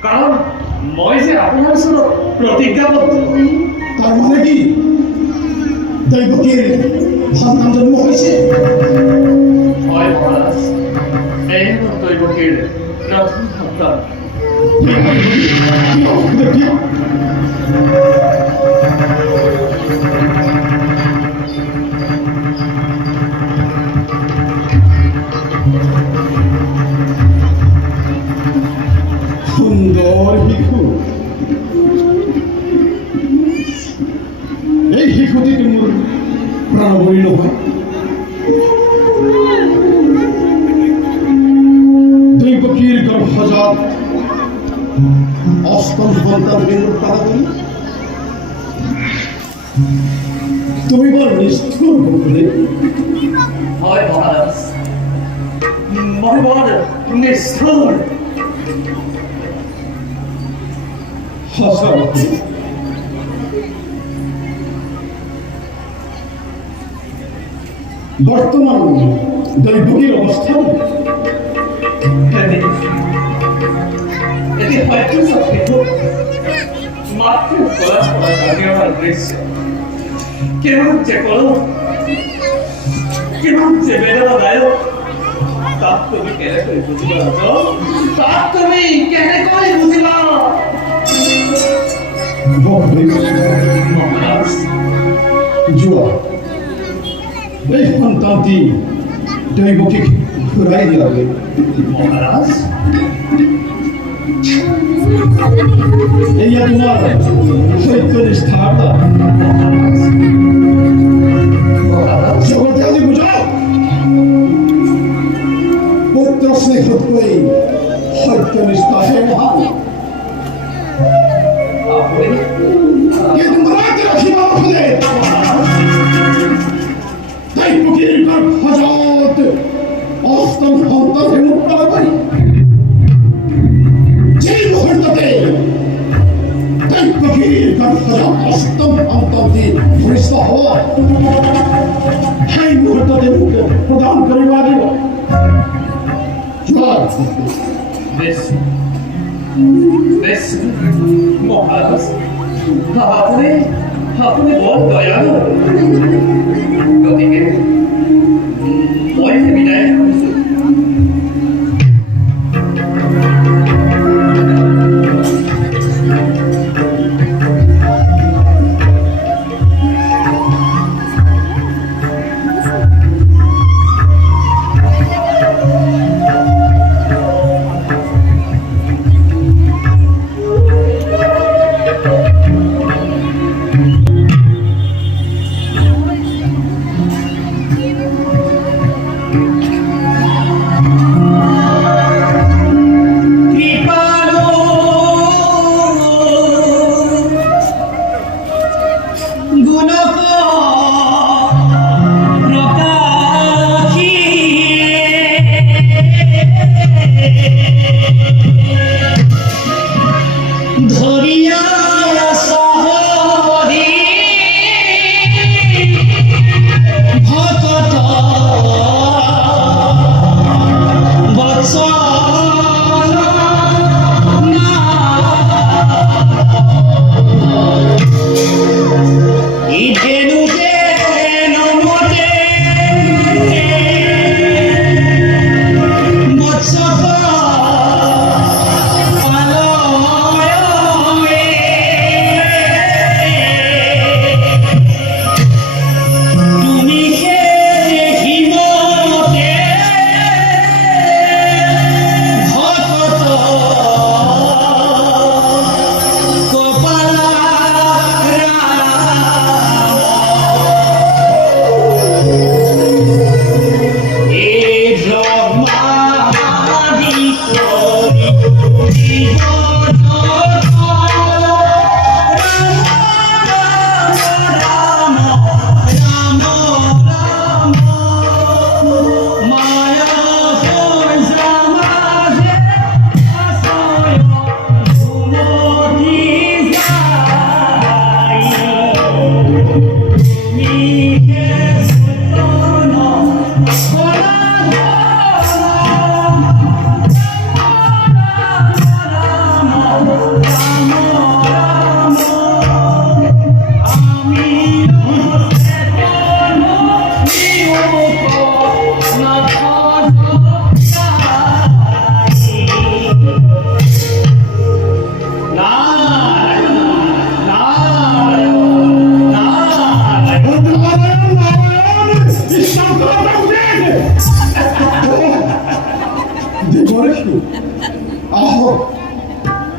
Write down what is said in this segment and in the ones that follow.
कारण मैं যে আপনার সাথে প্রতিজ্ঞাবদ্ধ তার মানে কি দৈবকীর সন্তান জন্ম হয়েছে হয় মহারাজ এই দৈবকীর প্রথম সন্তান সুন্দর শিশু এই শিশুটি মোৰ প্ৰাণবলী নহয় দৈবকীৰ গৰ্ভজাত অষ্টম সন্তান প্ৰাণবলী তুমি বৰ নিষ্ঠুৰ বুলি হয় মহাৰাজ মই বৰ নিষ্ঠুৰ বর্তমান দৈবকীর অবস্থা এটি হয়তো সত্যি মাত্র খোলা করা কার্যকর দৃশ্য কেমন যে করো কেমন যে বেদনাদায়ক তা তুমি কেনে করে বুঝিবা তা তুমি কেনে করে বুঝিবা মহারাজ জুয়া এই সন্তানটি দৈবকীক ঘূৰাই দিয়ালে মহাৰাজ এয়া তোমাৰ সত্যনিষ্ঠাৰ জগতে আজি বুজাও পুত্ৰ স্নেহতকৈ সত্যনিষ্ঠাহে মহান কিন্তু মনাতে ৰাখিব খোজে দৈবকীৰ গৰ্ভজাত অষ্টম সন্তানহে মোক পাব পাৰি যেই মুহূৰ্ততে দৈবকীৰ গৰ্ভজাত অষ্টম সন্তানটি ভূমিষ্ঠ হ'ব সেই মুহূৰ্ততে মোক প্ৰদান কৰিব লাগিব বেশ বেশ মহাৰাজ আপনি আপনি বড় দয়ালু গতিকে মই বিদায় কৰিছো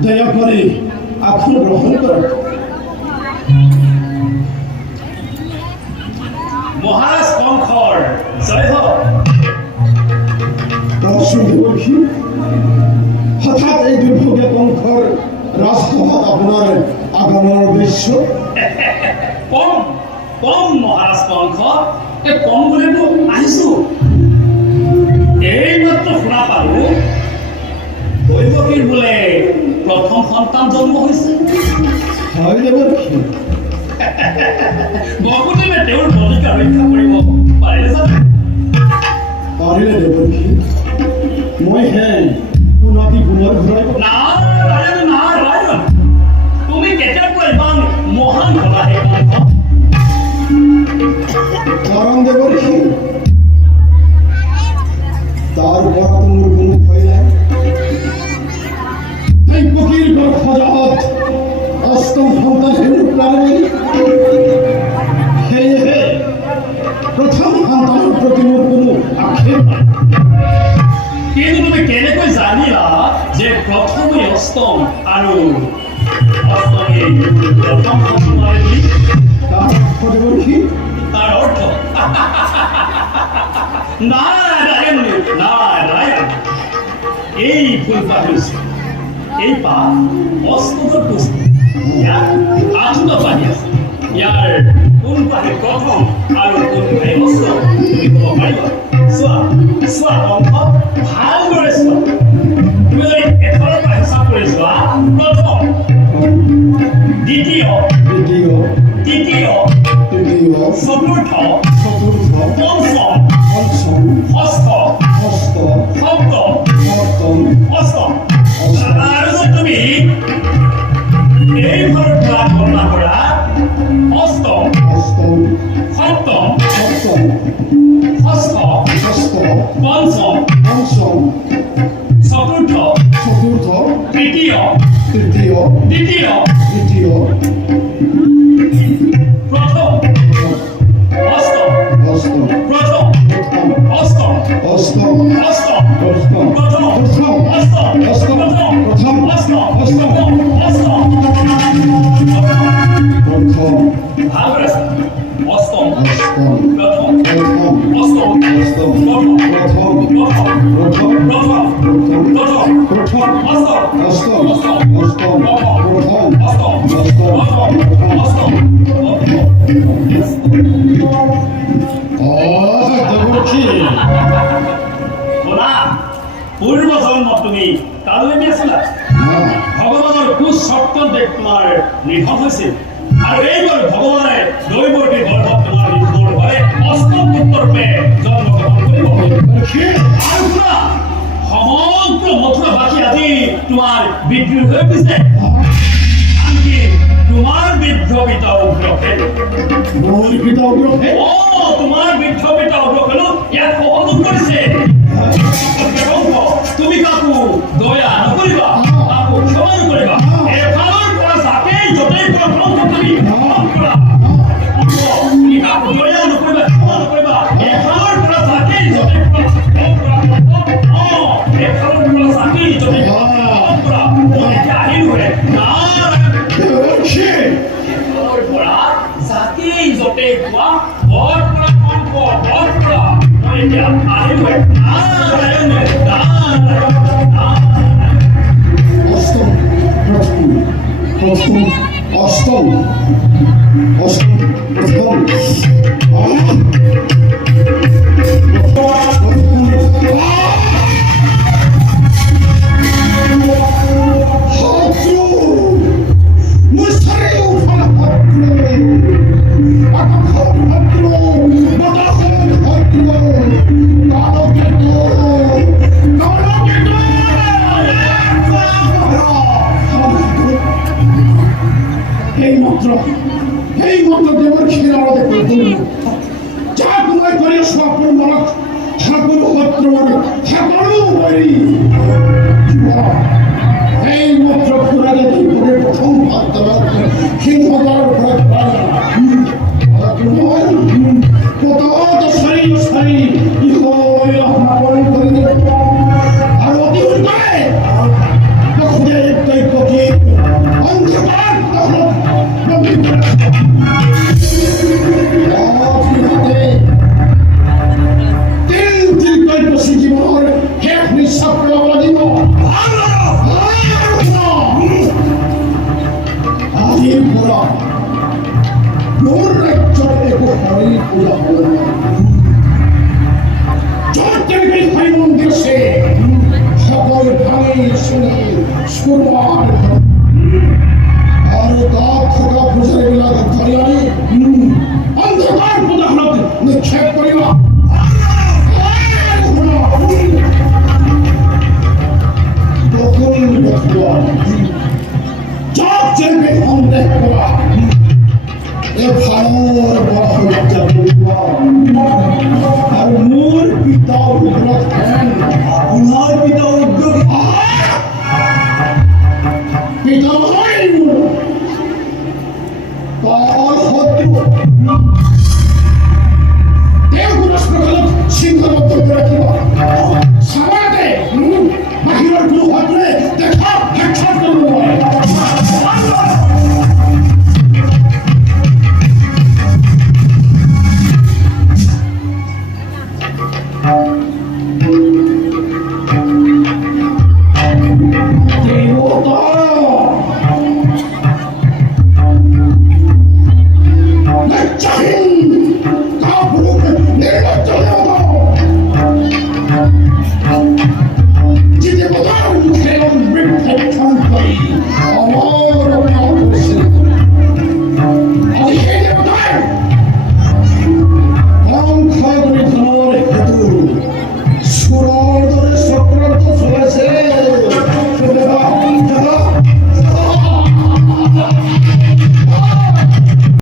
দয়া কৰে আসন গ্ৰহণ কৰুন। মহাৰাজ কংখৰ জয় হোক। দেবৰ্ষী হঠাৎ এই দুৰ্ভোগে কংখৰ ৰাজসভাত আপনাৰ আগমনেৰ উদ্দেশ্য কম কম মহাৰাজ কংখ কম বুলিতো আহিছো। এইমাত্ৰ শুনা পালো দৈৱকীৰ বোলে প্ৰথম সন্তান জন্ম হৈছে। হয় দেবৰ্ষী ভগৱতীয়ে তেওঁৰ বলিকা ৰক্ষা কৰিব পাৰিলে জানো? পাৰিলে দেবৰ্ষী মই হে উন্নতি পুনৰ ঘূৰাই নাৰায়ণ নাৰায়ণ তুমি কেতিয়াৰ পৰা ইমান মহান হলা হে কংখ? কাৰণ দেবৰ্ষী তাৰ পৰা মোৰ কোনো ভয় নাই। এই পকীৰ গৰ্ভজাত অষ্টম সন্তান হেৰুৰ প্ৰাণী সেয়েহে প্ৰথম সন্তানৰ প্ৰতি মোৰ কোনো আক্ষেপ নাই। কিন্তু তুমি কেনেকৈ জানিলা যে প্ৰথমে অষ্টম আৰু অষ্টমে প্ৰথম সন্তান বুলি? তাৰ দেবৰ্ষী তাৰ অৰ্থ নাৰায়ণ নাৰায়ণ এই ফুলপাহ হৈছে এই পাহ অষ্টমৰ পুষ্টি। ইয়াত আঠটা পানী আছে। ইয়াৰ কোন পাহে প্ৰথম আৰু কোন পাহে অষ্টম তুমি ক'ব পাৰিবা? চোৱা চোৱা কংখ ভালদৰে চোৱা। তুমি যদি এফালৰ পৰা হিচাপ কৰি যোৱা প্ৰথম দ্বিতীয় দ্বিতীয় তৃতীয় তৃতীয় চতুৰ্থ চতুৰ্থ পঞ্চম পঞ্চম ষষ্ঠ ষষ্ঠ সপ্তম সপ্তম অষ্টম। অষ্টম আৰু যদি তুমি এইফালৰ পৰা গণনা কৰা অষ্টম অষ্টম সপ্তম সপ্তম ষষ্ঠ ষষ্ঠ পঞ্চম পঞ্চম চতুৰ্থ চতুৰ্থ তৃতীয় তৃতীয় দ্বিতীয় দ্বিতীয় প্ৰথম অষ্টম অষ্টম প্ৰথম প্ৰথম অষ্টম অষ্টম অষ্টম অষ্টম প্ৰথম প্ৰথম অষ্টম অষ্টম প্ৰথম প্ৰথম অষ্টম অষ্টম অষ্টম প্ৰথম ভালদৰে চোৱা। অষ্টম অষ্টম প্ৰথম প্ৰথম অষ্টম অষ্টম প্ৰথম প্ৰথম প্ৰথম প্ৰথম প্ৰথম প্ৰথম প্ৰথম প্ৰথম অষ্টম অষ্টম অষ্টম অষ্টম প্ৰথম অষ্টম অষ্টম অষ্টম দেবৰ্ষী শুনা পূৰ্ব জন্মত তুমি কাললৈ আছিলা। ভগৱানৰ কোচ সপ্তম দেশ তোমাৰ নিধন হৈছিল আৰু এইবাৰ ভগৱানে দৈৱকীৰ গৰ্ভত তোমাৰ নিধনৰ বাবে অষ্টম পুত্ৰৰূপে জন্মগ্ৰহণ কৰিব। আৰু শুনা সমগ্ৰ মথুৰাবাসী আজি তোমাৰ বিদ্ৰোহ হৈ গৈছে। আনকি তোমাৰ বৃদ্ধ পিতা উগ্ৰসেন মোৰ পিতা উগ্ৰসেন তোমাৰ বৃদ্ধ পিতা উগ্ৰসেনো ইয়াত সহযোগ কৰিছে। তুমি কাকো দয়া নকৰিবা, কাকো ক্ষমা নকৰিবা। এফালৰ পৰা যাকেই য'তেই পৰা কংস তুমি গ্ৰহণ কৰা। তুমি কাকো দয়া নকৰিবা, ক্ষমা নকৰিবা। এফালৰ পৰা যাকেই য'তেই পৰা এফালৰ পৰা যাকেই য'তেই গ্ৰহণ কৰা। মই এতিয়া আহিলোহে এফালৰ পৰা যাকেই য'তেই পোৱা বধ কৰা কংস বধ কৰা। মই এতিয়া আহিলোহে নাৰায়ণ নাৰায়ণ। অষ্টম প্রথম প্রথম অষ্টম অষ্টম প্রথম এই মন্ত্র দেবর ক্ষীর আমাদের করতে যা তোমায় করে স্বপ্ন মরক সকল পত্র সকল বাড়ি এই মন্ত্র পুরা যদি করে প্রথম হিন্দুদার কত সারি সারি আর অতি উন্নয় খুদে একটাই তোমাৰ আৰু তাত থকা পূজাৰীবিলাকক ধৰি আনি অন্ধকাৰ পদাখনত নিক্ষেপ কৰিবা। দখল দেখুওৱা যাক যেনে সন্দেহ কৰা এফালৰ হত্যা কৰিবা আৰু মোৰ পিতাৰ ওপৰত তোমাৰ পিতা উদ্যোগী পিতা নহয় তাৰ শত্ৰু